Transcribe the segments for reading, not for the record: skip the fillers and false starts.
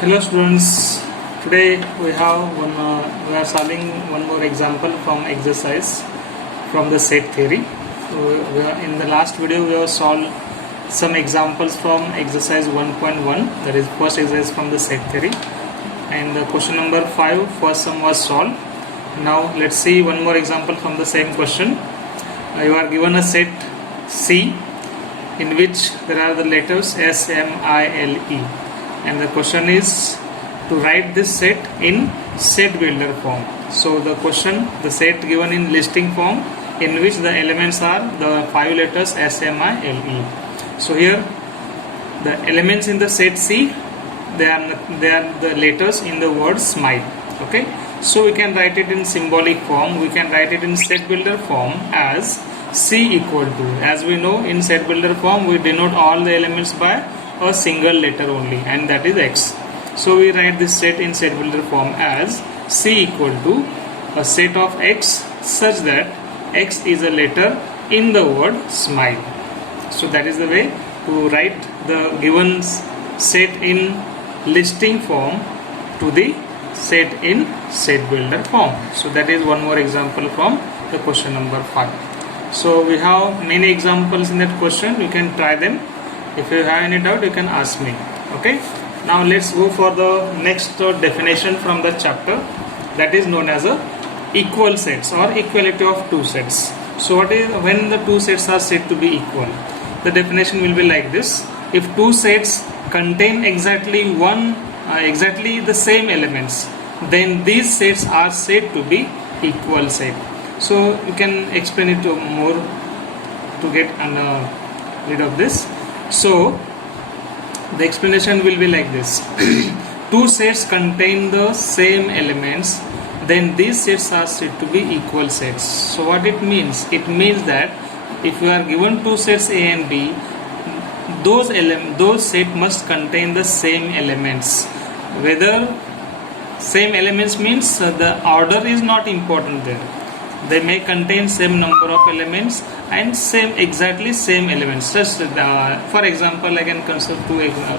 Hello students, today we are solving one more example from exercise from the set theory. In the last video we have solved some examples from exercise 1.1, that is first exercise from the set theory, and the question number 5 first sum was solved. Now let's see one more example from the same question. You are given a set C in which there are the letters S, M, I, L, E. And the question is to write this set in set builder form. So the set given in listing form in which the elements are the 5 letters S, M, I, L, E. So here the elements in the set C, they are the letters in the word smile. Okay, so we can write it in symbolic form. We can write it in set builder form as C equal to, as we know in set builder form we denote all the elements by a single letter only, and that is X. So we write this set in set builder form as C equal to a set of X such that X is a letter in the word smile. So that is the way to write the given set in listing form to the set in set builder form. So that is one more example from the question number 5. So we have many examples in that question. You can try them. If you have any doubt, you can ask me. Okay. Now let's go for the next definition from the chapter, that is known as a equal sets or equality of two sets. So what is when the two sets are said to be equal? The definition will be like this: if two sets contain exactly the same elements, then these sets are said to be equal set. So you can explain it more to get rid of this. So the explanation will be like this: two sets contain the same elements, then these sets are said to be equal sets. So what it means? It means that if you are given two sets A and B, those sets must contain the same elements. Whether same elements means the order is not important there. They may contain same number of elements and exactly same elements. Just for example, I can consider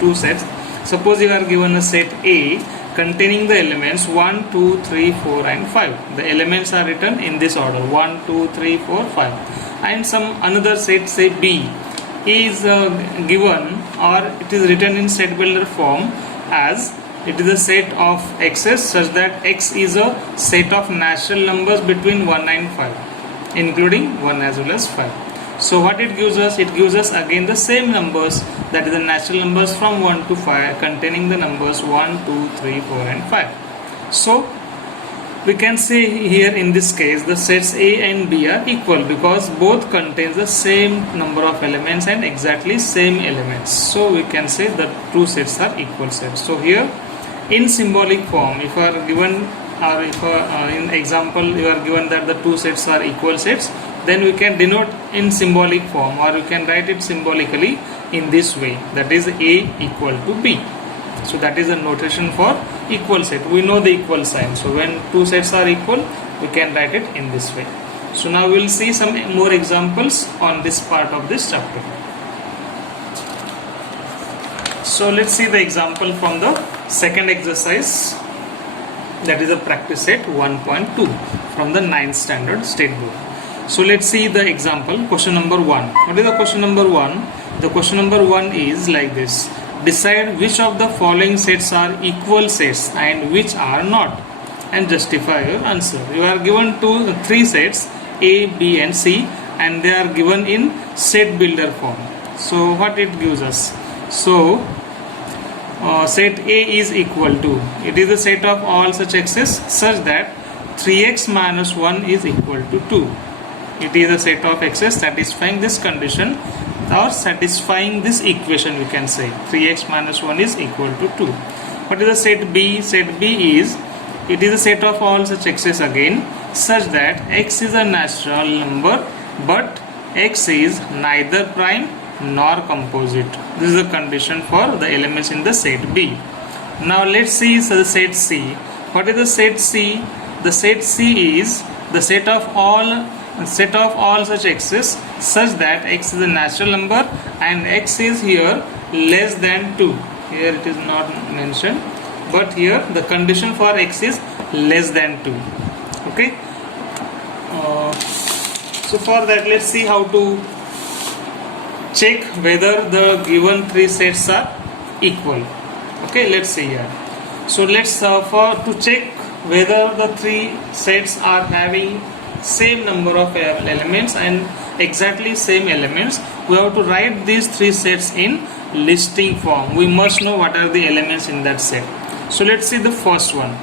two sets. Suppose you are given a set A containing the elements 1, 2, 3, 4 and 5. The elements are written in this order: 1, 2, 3, 4, 5. And some another set, say B, is given, or it is written in set builder form as it is a set of x's such that x is a set of natural numbers between 1 and 5, including 1 as well as 5. So what it gives us? It gives us again the same numbers, that is the natural numbers from 1 to 5 containing the numbers 1, 2, 3, 4 and 5. So we can say here in this case the sets A and B are equal because both contains the same number of elements and exactly same elements. So we can say the two sets are equal sets. So here in symbolic form, if you are given, or if in example you are given that the two sets are equal sets, then we can denote in symbolic form, or you can write it symbolically in this way, that is A equal to B. So that is a notation for equal set. We know the equal sign. So when two sets are equal, we can write it in this way. So now we will see some more examples on this part of this chapter. So let's see the example from the second exercise, that is a practice set 1.2 from the 9th standard state board. So let's see the example, question number 1. What is the question number 1? The question number 1 is like this: decide which of the following sets are equal sets and which are not, and justify your answer. You are given three sets A, B and C, and they are given in set builder form. So what it gives us? So set A is equal to, it is the set of all such x's such that 3x minus 1 is equal to 2. It is a set of x's satisfying this condition, or satisfying this equation, we can say 3x minus 1 is equal to 2. What is the set B? Set B is, it is a set of all such x's again such that x is a natural number but x is neither prime nor composite. This is the condition for the elements in the set B. Now let's see the set C. What is the set C? The set C is the set of all such x's such that x is a natural number and x is here less than 2. Here it is not mentioned. but here the condition for x is less than 2. Okay, so for that, let's see how to check whether the given three sets are equal. Okay, let's see here. So let's to check whether the three sets are having same number of elements and exactly same elements, we have to write these three sets in listing form. We must know what are the elements in that set. So let's see the first one,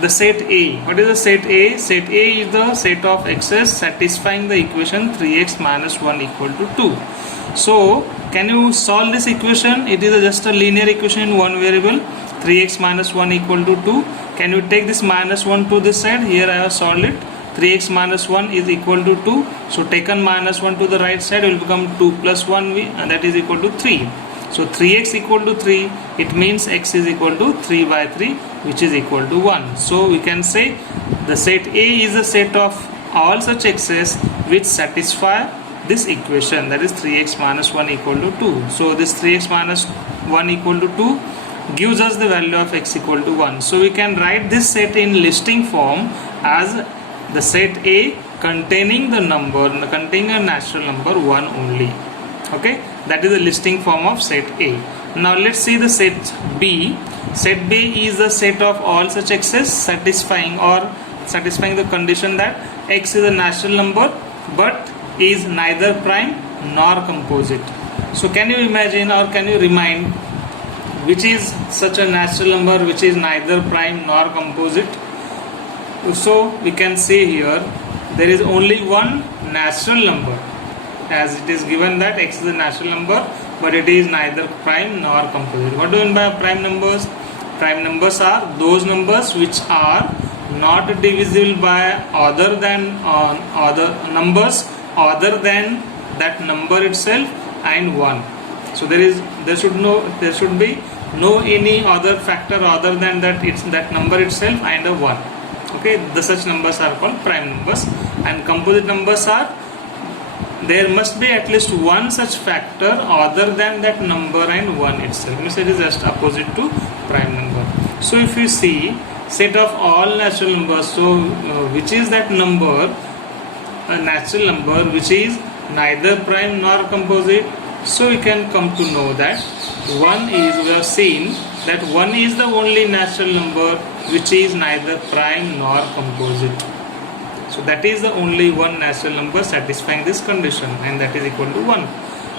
the set A. What is the set A? Set A is the set of x's satisfying the equation 3x minus 1 equal to 2. So can you solve this equation? It is just a linear equation in one variable, 3x minus 1 equal to 2. Can you take this minus 1 to this side? Here I have solved it. 3x minus 1 is equal to 2. So taken minus 1 to the right side will become 2 plus 1 and that is equal to 3. So 3x equal to 3, it means x is equal to 3 by 3, which is equal to 1. So we can say the set A is a set of all such x's which satisfy this equation, that is 3x minus 1 equal to 2. So this 3x minus 1 equal to 2 gives us the value of x equal to 1. So we can write this set in listing form as the set A containing the number, containing a natural number 1 only. Okay, that is the listing form of set A. Now let's see the set B. Set B is the set of all such x's satisfying the condition that x is a natural number but is neither prime nor composite. So can you imagine or can you remind which is such a natural number which is neither prime nor composite? So we can say here there is only one natural number, as it is given that x is a natural number but it is neither prime nor composite. What do you mean by prime numbers? Prime numbers are those numbers which are not divisible by other than other numbers other than that number itself and 1. So there should be no any other factor other than that number itself and a 1. Okay, such numbers are called prime numbers. And composite numbers are there must be at least one such factor other than that number and 1 itself. Means it is just opposite to prime number. So if you see set of all natural numbers, so which is that number, a natural number which is neither prime nor composite? So we can come to know that we have seen that 1 is the only natural number which is neither prime nor composite. So that is the only one natural number satisfying this condition, and that is equal to 1.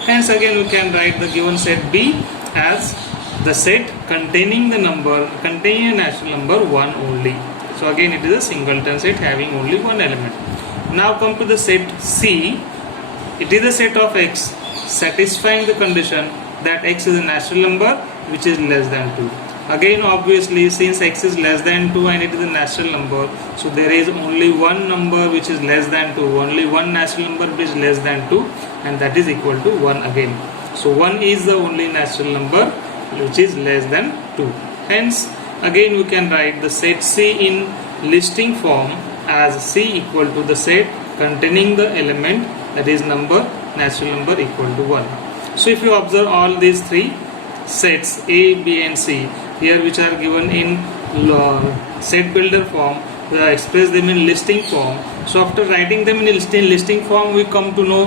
Hence again we can write the given set B as the set containing a natural number 1 only. So again it is a singleton set having only one element. Now come to the set C. It is a set of x satisfying the condition that x is a natural number which is less than 2. Again obviously since x is less than 2 and it is a natural number, so there is only one number which is less than 2, only one natural number which is less than 2, and that is equal to 1 again. So 1 is the only natural number which is less than 2. Hence again we can write the set C in listing form as C equal to the set containing the element, that is natural number equal to 1. So if you observe all these three sets A, B and C here which are given in set builder form, we have expressed them in listing form. So after writing them in listing form, we come to know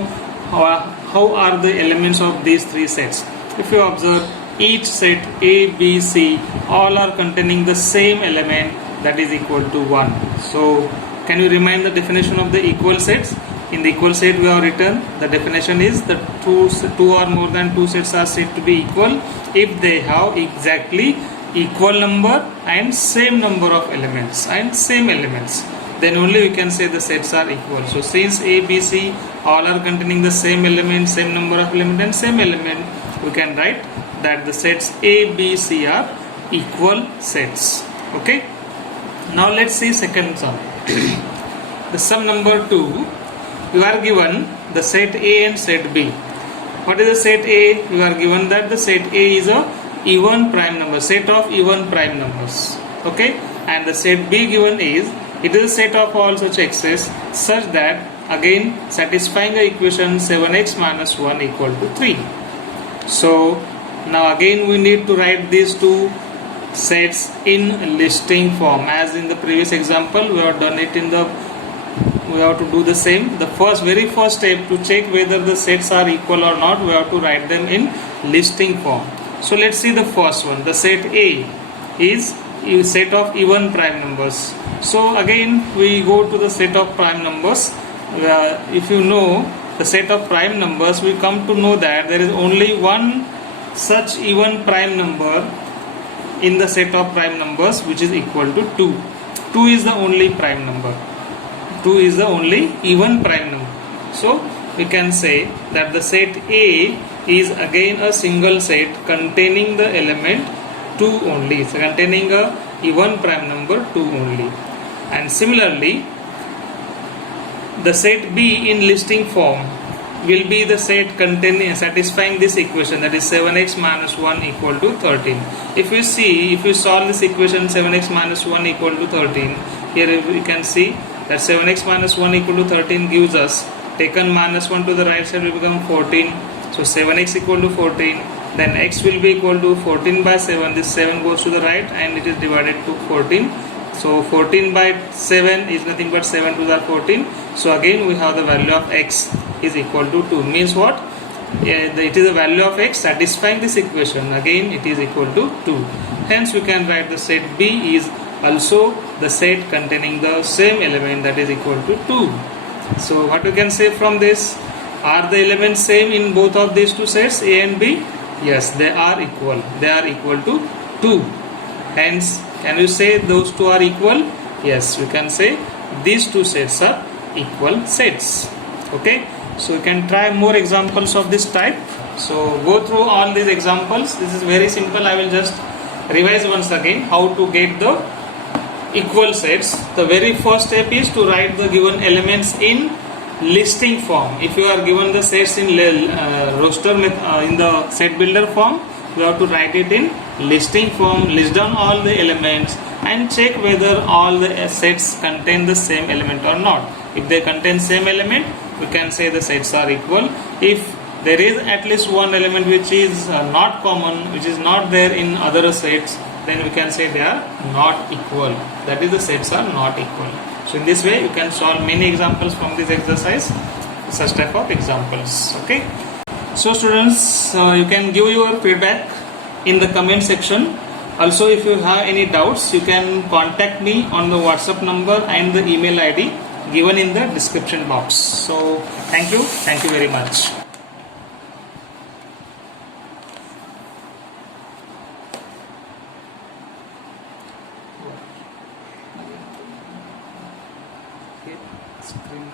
how are the elements of these three sets. If you observe each set A, B, C all are containing the same element, that is equal to 1. So can you remind the definition of the equal sets? In the equal set we have written the definition is the two or more than two sets are said to be equal if they have exactly equal number and same number of elements and same elements, then only we can say the sets are equal. So since A, B, C all are containing the same element, same number of element and same element, we can write that the sets A, B, C are equal sets. Okay, now let's see second sum. The sum number 2, you are given the set A and set B. What is the set A? You are given that the set A is a even prime number, set of even prime numbers. Okay, and the set B given is it is a set of all such x's such that again satisfying the equation 7x minus 1 equal to 3. So now again we need to write these two sets in listing form. As in the previous example, we have done it in the, we have to do the same. The very first step to check whether the sets are equal or not, we have to write them in listing form. So let's see the first one. The set A is a set of even prime numbers. So again we go to the set of prime numbers. If you know the set of prime numbers, we come to know that there is only one such even prime number in the set of prime numbers, which is equal to 2. 2 is the only prime number. 2 is the only even prime number. So we can say that the set A is again a single set containing the element 2 only. So containing a even prime number 2 only. And similarly, the set B in listing form will be the set containing, satisfying this equation, that is 7x minus 1 equal to 13. If you solve this equation 7x minus 1 equal to 13, here we can see that 7x minus 1 equal to 13 gives us, taken minus 1 to the right side will become 14. So 7x equal to 14, then x will be equal to 14 by 7. This 7 goes to the right and it is divided to 14. So 14 by 7 is nothing but 7 to the 14. So again we have the value of x is equal to 2. Means what? It is the value of x satisfying this equation. Again it is equal to 2. Hence we can write the set B is also the set containing the same element, that is equal to 2. So what we can say from this? Are the elements same in both of these two sets, A and B? Yes, they are equal. They are equal to 2. Hence, can you say those two are equal? Yes, we can say these two sets are equal sets. Okay, so you can try more examples of this type. So go through all these examples. This is very simple. I will just revise once again how to get the equal sets. The very first step is to write the given elements in listing form. If you are given the sets in roster in the set builder form, you have to write it in listing form, list down all the elements and check whether all the sets contain the same element or not. If they contain same element, we can say the sets are equal. If there is at least one element which is not common, which is not there in other sets, then we can say they are not equal. That is, the sets are not equal. So in this way you can solve many examples from this exercise, such type of examples. Okay. So students, you can give your feedback in the comment section. Also, if you have any doubts, you can contact me on the WhatsApp number and the email ID given in the description box. So thank you very much. Screen